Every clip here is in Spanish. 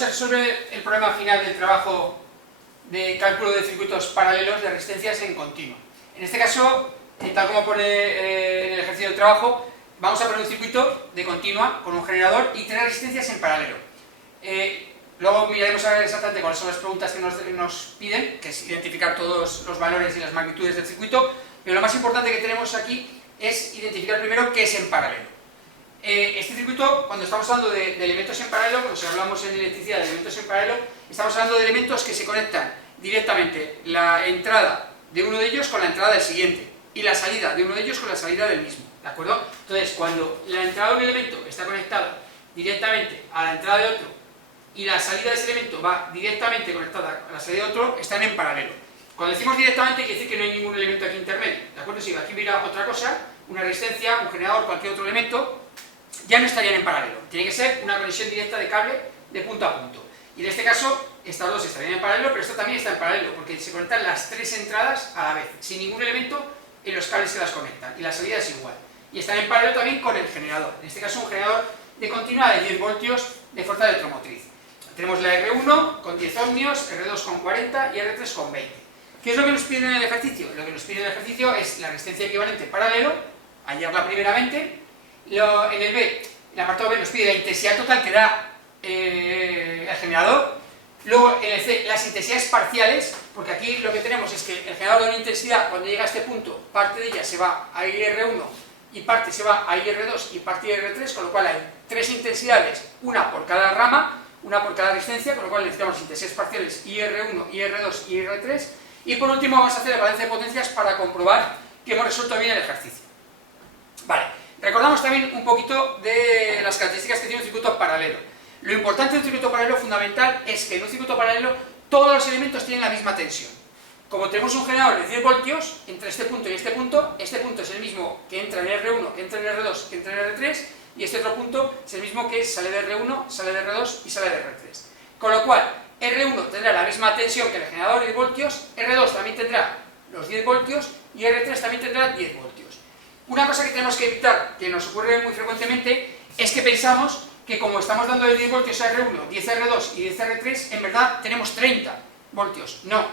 vamos a resolver el problema final del trabajo de cálculo de circuitos paralelos de resistencias en continuo. En este caso, tal como pone en el ejercicio del trabajo, vamos a poner un circuito de continua con un generador y tres resistencias en paralelo. Luego miraremos a ver exactamente cuáles son las preguntas que nos piden, que es identificar todos los valores y las magnitudes del circuito, pero lo más importante que tenemos aquí es identificar primero qué es en paralelo. Este circuito, cuando estamos hablando de elementos en paralelo, cuando hablamos en electricidad de elementos en paralelo, estamos hablando de elementos que se conectan directamente la entrada de uno de ellos con la entrada del siguiente y la salida de uno de ellos con la salida del mismo, ¿de acuerdo? Entonces, cuando la entrada de un elemento está conectada directamente a la entrada de otro y la salida de ese elemento va directamente conectada a la salida de otro, están en paralelo. Cuando decimos directamente, quiere decir que no hay ningún elemento aquí intermedio, ¿de acuerdo? Si aquí hubiera otra cosa, una resistencia, un generador, cualquier otro elemento, ya no estarían en paralelo. Tiene que ser una conexión directa de cable de punto a punto. Y en este caso, estas dos estarían en paralelo, pero esta también está en paralelo, porque se conectan las tres entradas a la vez, sin ningún elemento en los cables que las conectan, y la salida es igual. Y están en paralelo también con el generador, en este caso un generador de continua de 10 voltios de fuerza electromotriz. Tenemos la R1 con 10 ohmios, R2 con 40 y R3 con 20. ¿Qué es lo que nos piden en el ejercicio? Lo que nos piden en el ejercicio es la resistencia equivalente paralelo, hallarla primeramente. En el B, en el apartado B nos pide la intensidad total que da el generador. Luego en el C, las intensidades parciales, porque aquí lo que tenemos es que el generador da una intensidad, cuando llega a este punto, parte de ella se va a IR1 y parte se va a IR2 y parte a IR3, con lo cual hay tres intensidades, una por cada rama, una por cada resistencia, con lo cual necesitamos intensidades parciales IR1, IR2 y IR3. Y por último vamos a hacer el balance de potencias para comprobar que hemos resuelto bien el ejercicio. Vale, recordamos también un poquito de las características que tiene un circuito paralelo. Lo importante de un circuito paralelo fundamental es que en un circuito paralelo todos los elementos tienen la misma tensión. Como tenemos un generador de 10 voltios, entre este punto y este punto es el mismo que entra en R1, que entra en R2, que entra en R3, y este otro punto es el mismo que sale de R1, sale de R2 y sale de R3. Con lo cual, R1 tendrá la misma tensión que el generador de 10 voltios, R2 también tendrá los 10 voltios y R3 también tendrá 10 voltios. Una cosa que tenemos que evitar, que nos ocurre muy frecuentemente, es que pensamos que como estamos dando de 10 voltios a R1, 10 a R2 y 10 a R3, en verdad tenemos 30 voltios. No,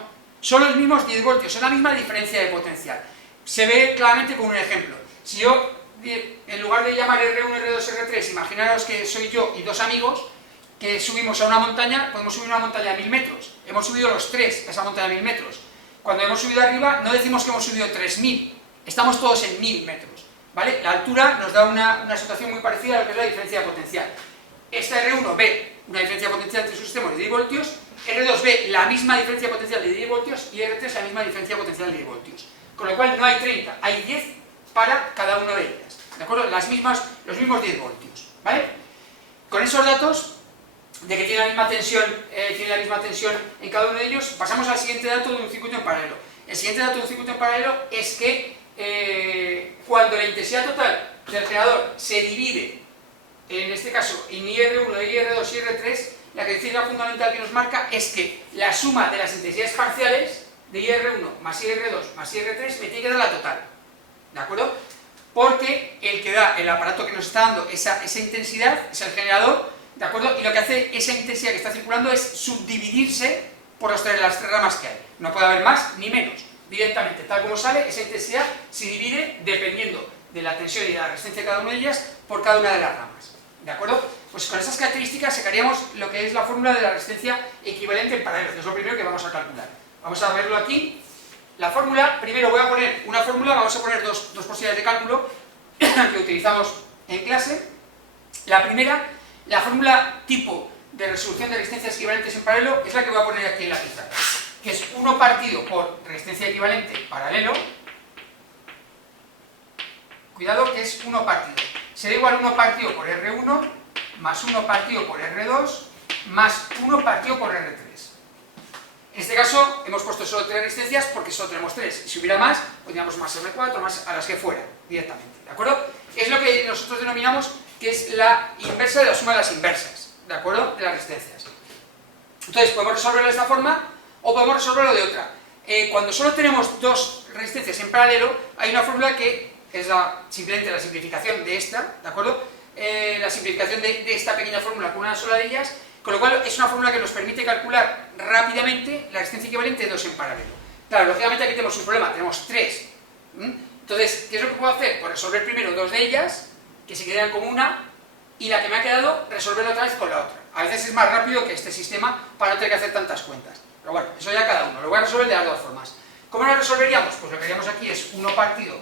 son los mismos 10 voltios, son la misma diferencia de potencial. Se ve claramente con un ejemplo. Si yo, en lugar de llamar R1, R2, R3, imaginaros que soy yo y dos amigos, que subimos a una montaña, podemos subir una montaña a 1000 metros. Hemos subido los tres a esa montaña a 1000 metros. Cuando hemos subido arriba, no decimos que hemos subido 3000, estamos todos en 1000 metros. ¿Vale? La altura nos da una situación muy parecida a lo que es la diferencia de potencial. Esta R1 ve una diferencia potencial entre sus sistemas de 10 voltios, R2 ve la misma diferencia potencial de 10 voltios y R3 la misma diferencia potencial de 10 voltios. Con lo cual no hay 30, hay 10 para cada una de ellas. ¿De acuerdo? Los mismos 10 voltios. ¿Vale? Con esos datos de que tiene la misma tensión en cada uno de ellos, pasamos al siguiente dato de un circuito en paralelo. El siguiente dato de un circuito en paralelo es que cuando la intensidad total del generador se divide, en este caso en IR1, IR2 y IR3, la característica fundamental que nos marca es que la suma de las intensidades parciales de IR1 más IR2 más IR3 me tiene que dar la total, ¿de acuerdo? Porque el aparato que nos está dando esa intensidad es el generador, ¿de acuerdo? Y lo que hace esa intensidad que está circulando es subdividirse por las tres ramas que hay. No puede haber más ni menos. Directamente, tal como sale, esa intensidad se divide dependiendo de la tensión y de la resistencia de cada una de ellas por cada una de las ramas. ¿De acuerdo? Pues con esas características sacaríamos lo que es la fórmula de la resistencia equivalente en paralelo, que es lo primero que vamos a calcular. Vamos a verlo aquí. La fórmula, primero voy a poner una fórmula, vamos a poner dos posibilidades de cálculo que utilizamos en clase. La primera, la fórmula tipo de resolución de resistencias equivalentes en paralelo, es la que voy a poner aquí en la pizarra, que es 1 partido por resistencia equivalente paralelo. Cuidado que es 1 partido. Será igual 1 partido por R1 más 1 partido por R2 más 1 partido por R3. En este caso hemos puesto solo 3 resistencias porque solo tenemos 3. Si hubiera más, pondríamos más R4, más a las que fueran, directamente. ¿De acuerdo? Es lo que nosotros denominamos que es la inversa de la suma de las inversas, ¿de acuerdo? De las resistencias. Entonces podemos resolverlo de esta forma o podemos resolverlo de otra. Cuando solo tenemos dos resistencias en paralelo, hay una fórmula que es simplemente la simplificación de esta, ¿de acuerdo? La simplificación de esta pequeña fórmula con una sola de ellas, Con lo cual es una fórmula que nos permite calcular rápidamente la resistencia equivalente de 2 en paralelo. Claro, lógicamente aquí tenemos un problema, tenemos 3. Entonces, ¿qué es lo que puedo hacer? Pues resolver primero 2 de ellas, que se quedan como una, y la que me ha quedado, resolverla otra vez con la otra. A veces es más rápido que este sistema para no tener que hacer tantas cuentas. Pero bueno, eso ya cada uno, lo voy a resolver de las dos formas. ¿Cómo lo resolveríamos? Pues lo que haríamos aquí es 1 partido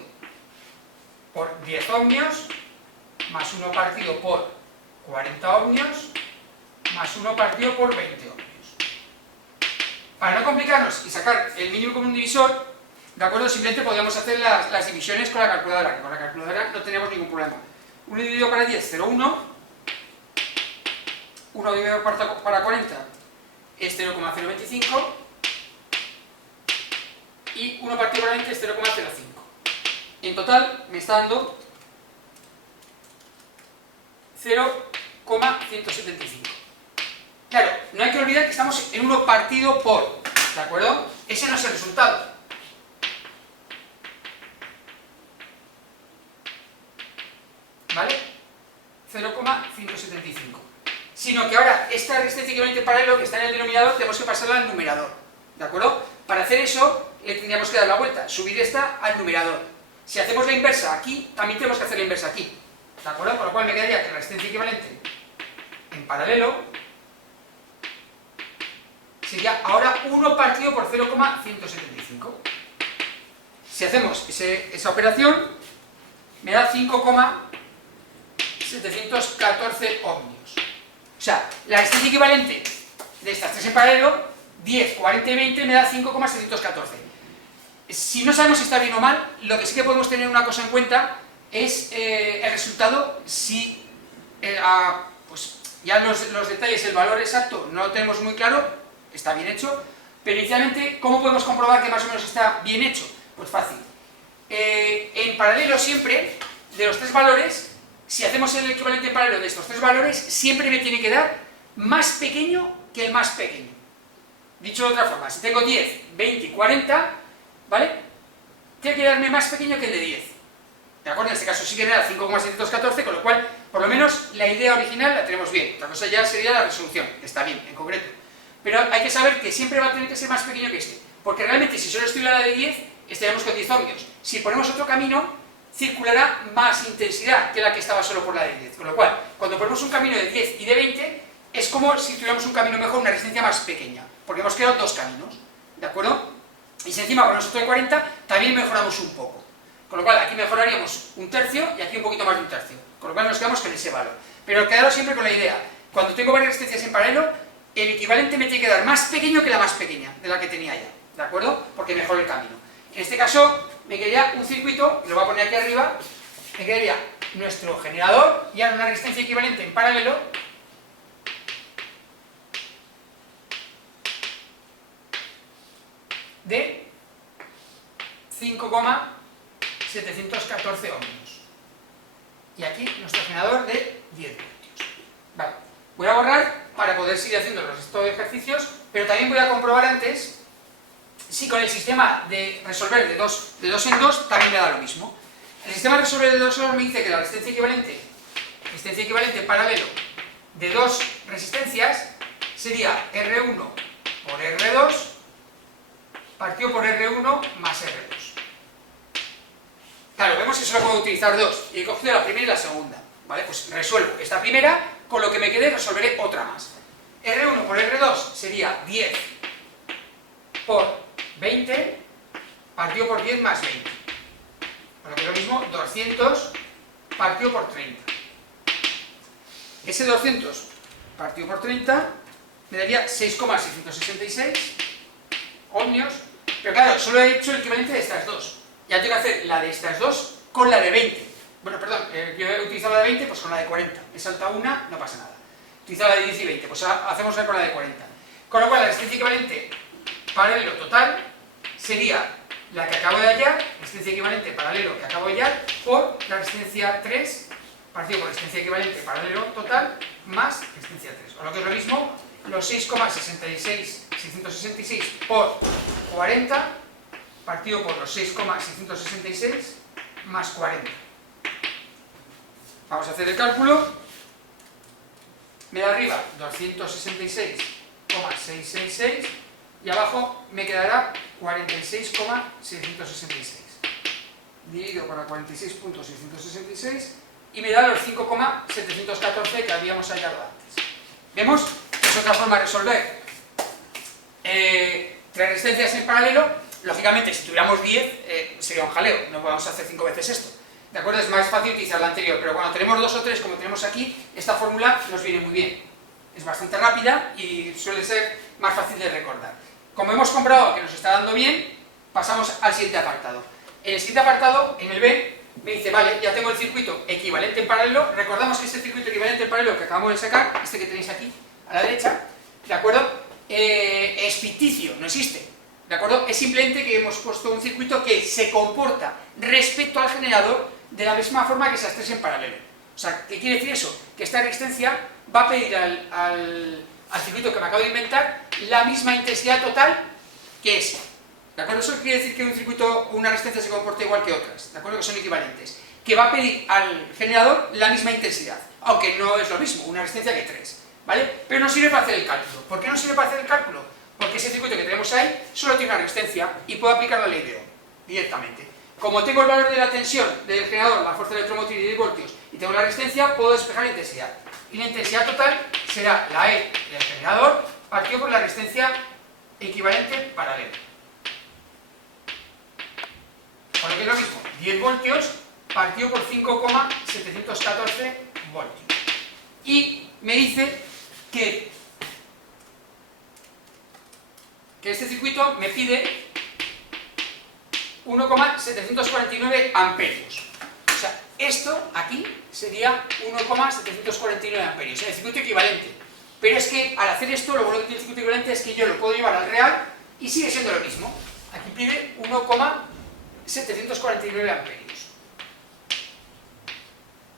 por 10 ohmios, más 1 partido por 40 ohmios, más 1 partido por 20 ohmios. Para no complicarnos y sacar el mínimo común divisor, ¿de acuerdo? Simplemente podríamos hacer las divisiones con la calculadora, que con la calculadora no teníamos ningún problema. 1 dividido para 10, 0,1. 1 dividido para 40 es 0,025. Y 1 partido por 20 es 0,05. Y en total me está dando 0,175. Claro, no hay que olvidar que estamos en 1 partido por, ¿de acuerdo? Ese no es el resultado. ¿Vale? 0,175. Sino que ahora esta resistencia equivalente paralelo que está en el denominador tenemos que pasarla al numerador. ¿De acuerdo? Para hacer eso le tendríamos que dar la vuelta, subir esta al numerador. Si hacemos la inversa aquí, también tenemos que hacer la inversa aquí. ¿De acuerdo? Con lo cual me quedaría que la resistencia equivalente en paralelo sería ahora 1 partido por 0,175. Si hacemos esa operación, me da 5,714 ohmios. O sea, la resistencia equivalente de estas tres en paralelo, 10, 40 y 20, me da 5,714. Si no sabemos si está bien o mal, lo que sí que podemos tener una cosa en cuenta es el resultado. Si pues ya los detalles, el valor exacto no lo tenemos muy claro, está bien hecho, pero inicialmente, ¿cómo podemos comprobar que más o menos está bien hecho? Pues fácil. En paralelo siempre, de los tres valores, si hacemos el equivalente paralelo de estos tres valores, siempre me tiene que dar más pequeño que el más pequeño. Dicho de otra forma, si tengo 10, 20 y 40, ¿vale? Tiene que darme más pequeño que el de 10. ¿De acuerdo? En este caso sí que me da 5,714, con lo cual, por lo menos, la idea original la tenemos bien. Otra cosa ya sería la resolución, que está bien, en concreto. Pero hay que saber que siempre va a tener que ser más pequeño que este. Porque realmente, si solo estuviera la de 10, estaríamos con 10 ohmios. Si ponemos otro camino, circulará más intensidad que la que estaba solo por la de 10. Con lo cual, cuando ponemos un camino de 10 y de 20, es como si tuviéramos un camino mejor, una resistencia más pequeña. Porque hemos creado dos caminos. ¿De acuerdo? Y si encima ponemos otro de 40, también mejoramos un poco. Con lo cual, aquí mejoraríamos un tercio y aquí un poquito más de un tercio. Con lo cual nos quedamos con ese valor. Pero quedaros siempre con la idea. Cuando tengo varias resistencias en paralelo, el equivalente me tiene que dar más pequeño que la más pequeña, de la que tenía ya. ¿De acuerdo? Porque mejora el camino. En este caso, me quedaría un circuito, lo voy a poner aquí arriba, me quedaría nuestro generador y ahora una resistencia equivalente en paralelo de 5,714 ohmios. Y aquí nuestro generador de 10 voltios. Vale, voy a borrar para poder seguir haciendo los restos de ejercicios, pero también voy a comprobar antes si con el sistema de resolver de dos en dos también me da lo mismo. El sistema de resolver de 2 en 2 me dice que la resistencia equivalente paralelo de dos resistencias sería R1 por R2 partido por R1 más R2. Claro, vemos que solo puedo utilizar dos, y he cogido la primera y la segunda. ¿Vale? Pues resuelvo esta primera, con lo que me quede resolveré otra más. R1 por R2 sería 10 por 20 partido por 10 más 20. Por lo que es lo mismo, 200 partido por 30. Ese 200 partido por 30 me daría 6,666 ohmios, pero claro, solo he hecho el equivalente de estas dos. Ya tengo que hacer la de estas dos con la de 20. Bueno, perdón, yo he utilizado la de 20, pues con la de 40. He saltado una, no pasa nada. He utilizado la de 10 y 20, pues hacemos con la de 40. Con lo cual, la resistencia equivalente paralelo total sería la que acabo de hallar, resistencia equivalente paralelo que acabo de hallar, por la resistencia 3, partido por resistencia equivalente paralelo total, más resistencia 3. O lo que es lo mismo, los 6,666 por 40, partido por los 6,666 más 40. Vamos a hacer el cálculo. me da arriba 266,666 y abajo me quedará 46,666. Dividido para 46.666 y me da los 5,714 que habíamos hallado antes. ¿Vemos? Es otra forma de resolver tres resistencias en paralelo. Lógicamente, si tuviéramos 10, sería un jaleo, no podemos hacer 5 veces esto. ¿De acuerdo? Es más fácil utilizar la anterior, pero cuando tenemos 2 o 3, como tenemos aquí, esta fórmula nos viene muy bien. Es bastante rápida y suele ser más fácil de recordar. Como hemos comprobado que nos está dando bien, pasamos al siguiente apartado. En el siguiente apartado, en el B, me dice, vale, ya tengo el circuito equivalente en paralelo. Recordamos que este circuito equivalente en paralelo que acabamos de sacar, este que tenéis aquí a la derecha, ¿de acuerdo? Es ficticio, no existe. ¿De acuerdo? Es simplemente que hemos puesto un circuito que se comporta respecto al generador de la misma forma que esas tres en paralelo. O sea, ¿qué quiere decir eso? Que esta resistencia va a pedir al circuito que me acabo de inventar la misma intensidad total que ese. ¿De acuerdo? Eso quiere decir que un circuito o una resistencia se comporta igual que otras, ¿de acuerdo? Que son equivalentes. Que va a pedir al generador la misma intensidad, aunque no es lo mismo, una resistencia que tres, ¿vale? Pero no sirve para hacer el cálculo. ¿Por qué no sirve para hacer el cálculo? Porque ese circuito que tenemos ahí solo tiene una resistencia y puedo aplicar la ley de Ohm directamente. Como tengo el valor de la tensión del generador, la fuerza electromotriz de 10 voltios, y tengo la resistencia, puedo despejar la intensidad. Y la intensidad total será la E del generador partido por la resistencia equivalente paralela. Con lo que es lo mismo, 10 voltios partido por 5,714 voltios. Y me dice que este circuito me pide 1,749 amperios. O sea, esto aquí sería 1,749 amperios, en el circuito equivalente. Pero es que al hacer esto, lo bueno que tiene el circuito equivalente es que yo lo puedo llevar al real y sigue siendo lo mismo. Aquí pide 1,749 amperios.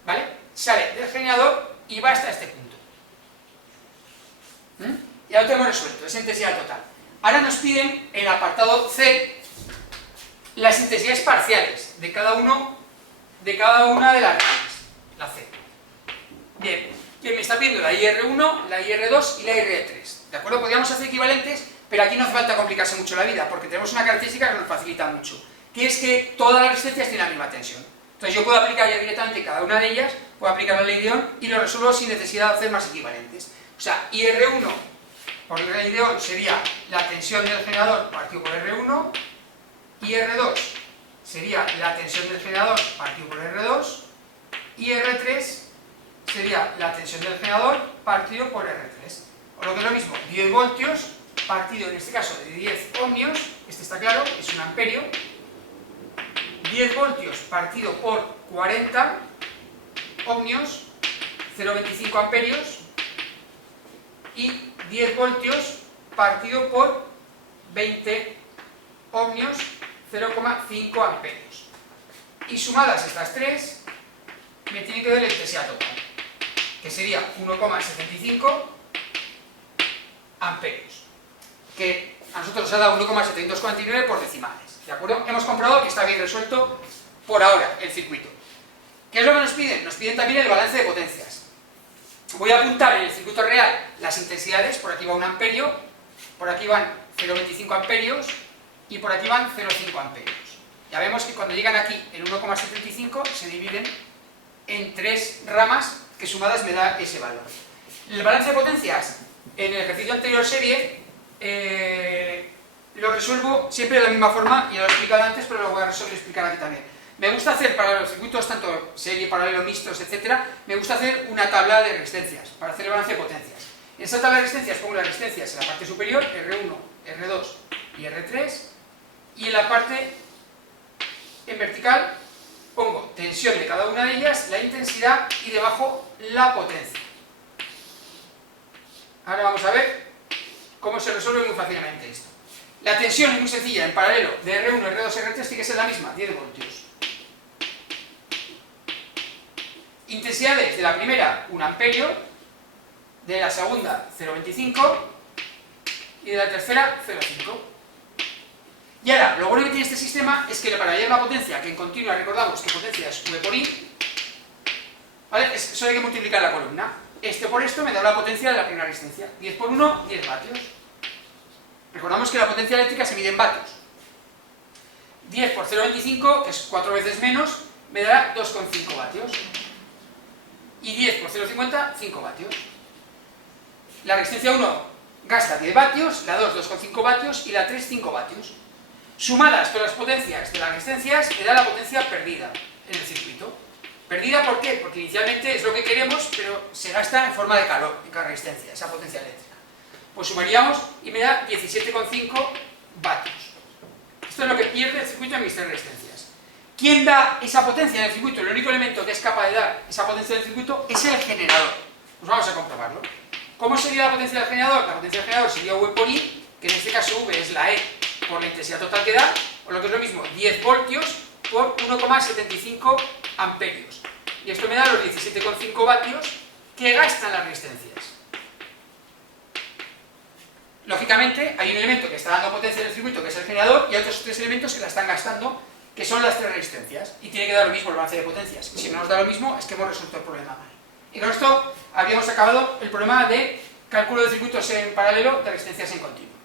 ¿Vale? Sale del generador y va hasta este punto. Ya lo tenemos resuelto, es intensidad total. Ahora nos piden, en el apartado C, las intensidades parciales de cada una de las ramas, la C. Bien, me está pidiendo la IR1, la IR2 y la IR3. ¿De acuerdo? Podríamos hacer equivalentes, pero aquí no hace falta complicarse mucho la vida, porque tenemos una característica que nos facilita mucho, que es que todas las resistencias tienen la misma tensión. Entonces yo puedo aplicar ya directamente cada una de ellas, puedo aplicar la ley de Ohm y lo resuelvo sin necesidad de hacer más equivalentes. O sea, IR1 por la ley de Ohm sería la tensión del generador partido por R1, y R2 sería la tensión del generador partido por R2, y R3 sería la tensión del generador partido por R3. O lo que es lo mismo, 10 voltios partido, en este caso, de 10 ohmios, este está claro, es un amperio, 10 voltios partido por 40 ohmios, 0,25 amperios, y 10 voltios partido por 20 ohmios, 0,5 amperios. Y sumadas estas tres, me tiene que dar la intensidad total, que sería 1,75 amperios, que a nosotros nos ha dado 1,749 por decimales. ¿De acuerdo? Hemos comprobado que está bien resuelto por ahora el circuito. ¿Qué es lo que nos piden? Nos piden también el balance de potencias. Voy a apuntar en el circuito real las intensidades, por aquí va 1 amperio, por aquí van 0,25 amperios y por aquí van 0,5 amperios. Ya vemos que cuando llegan aquí en 1,75 se dividen en tres ramas que sumadas me da ese valor. El balance de potencias en el ejercicio anterior serie lo resuelvo siempre de la misma forma, ya lo he explicado antes, pero lo voy a explicar aquí también. Me gusta hacer para los circuitos, tanto serie, paralelo, mixtos, etc., me gusta hacer una tabla de resistencias, para hacer el balance de potencias. En esa tabla de resistencias pongo las resistencias en la parte superior, R1, R2 y R3, y en la parte en vertical pongo tensión de cada una de ellas, la intensidad y debajo la potencia. Ahora vamos a ver cómo se resuelve muy fácilmente esto. La tensión es muy sencilla, en paralelo de R1, R2, R3 tiene que ser la misma, 10 voltios. Intensidades de la primera, 1 amperio, de la segunda, 0,25 y de la tercera, 0,5. Y ahora, lo bueno que tiene este sistema es que para hallar la potencia, que en continua recordamos que potencia es V por I, ¿vale? Solo hay que multiplicar la columna. Esto por esto me da la potencia de la primera resistencia. 10 por 1, 10 vatios. Recordamos que la potencia eléctrica se mide en vatios. 10 por 0,25, que es 4 veces menos, me dará 2,5 vatios. Y 10 por 0,50, 5 vatios. La resistencia 1 gasta 10 vatios, la 2, 2,5 vatios y la 3, 5 vatios. Sumadas todas las potencias de las resistencias, me da la potencia perdida en el circuito. ¿Perdida por qué? Porque inicialmente es lo que queremos, pero se gasta en forma de calor en cada resistencia, esa potencia eléctrica. Pues sumaríamos y me da 17,5 vatios. Esto es lo que pierde el circuito en mis tres resistencias. ¿Quién da esa potencia en el circuito? El único elemento que es capaz de dar esa potencia en el circuito es el generador. Pues vamos a comprobarlo. ¿Cómo sería la potencia del generador? La potencia del generador sería V por I, que en este caso V es la E por la intensidad total que da, o lo que es lo mismo, 10 voltios por 1,75 amperios. Y esto me da los 17,5 vatios que gastan las resistencias. Lógicamente, hay un elemento que está dando potencia en el circuito, que es el generador, y hay otros tres elementos que la están gastando, que son las tres resistencias. Y tiene que dar lo mismo el balance de potencias. Y si no nos da lo mismo, es que hemos resuelto el problema mal. Y con esto habíamos acabado el problema de cálculo de circuitos en paralelo de resistencias en continuo.